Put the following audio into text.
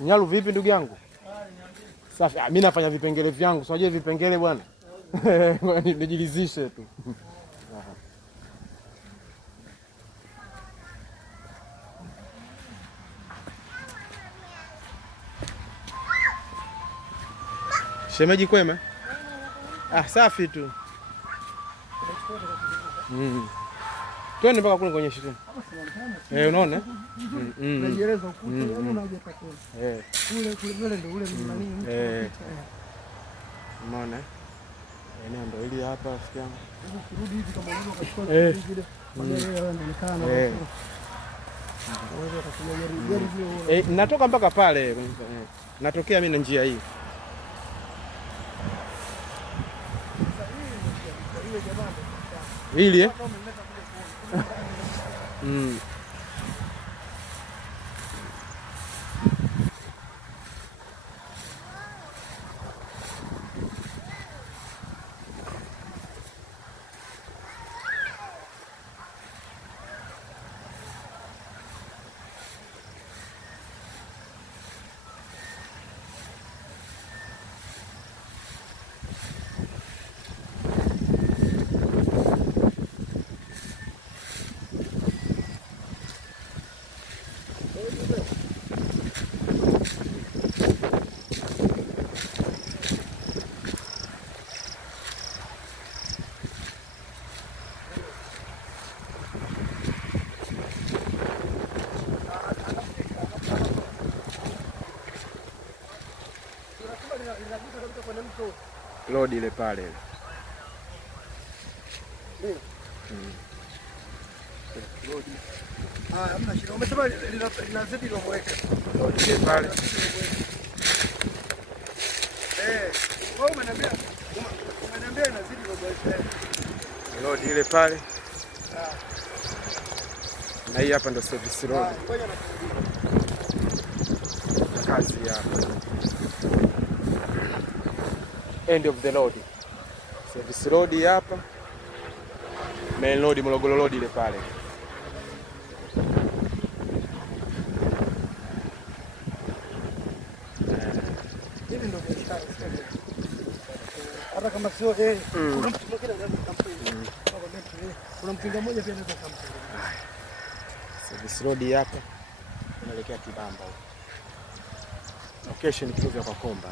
Nyalu vipi ndugu yangu? Safi. Mimi nafanya vipengele vyangu. Si unajua vipengele bwana? Nijilizishe tu. Shemeji kwema? Safi tu. Twende mpaka kule kwenye shitini. Unaona? Najieleza huko, unaje takoni. Kule ndio ule mnani. Unaona? Eneo ndio hili hapa rafiki yangu. Kurudi hivi kama unaweza kuchukua vile. Magari yanaonekana. Unaweza kutumia gari vile. Natoka mpaka pale. Natokea mimi na njia hii. Hili Lodi ile pale. Lodi. Hamna shida. Umesema linazidi lomweka. Lodi ile pale. Wewe umeniambia inazidi lomweka. Lodi ile pale. Na hii hapa ndo service road. Kazi hapa. End of the road. Service road hapa. Main road Morogoro road ile pale. Hivi ndio biashara. Hata kama sio kuna mtu mwingine anaweza kampuni. Kuna mpinga mmoja pia anaweza kampuni. Service road hapa. Tunaelekea Kibamba. Location Kivuva kwa Komba.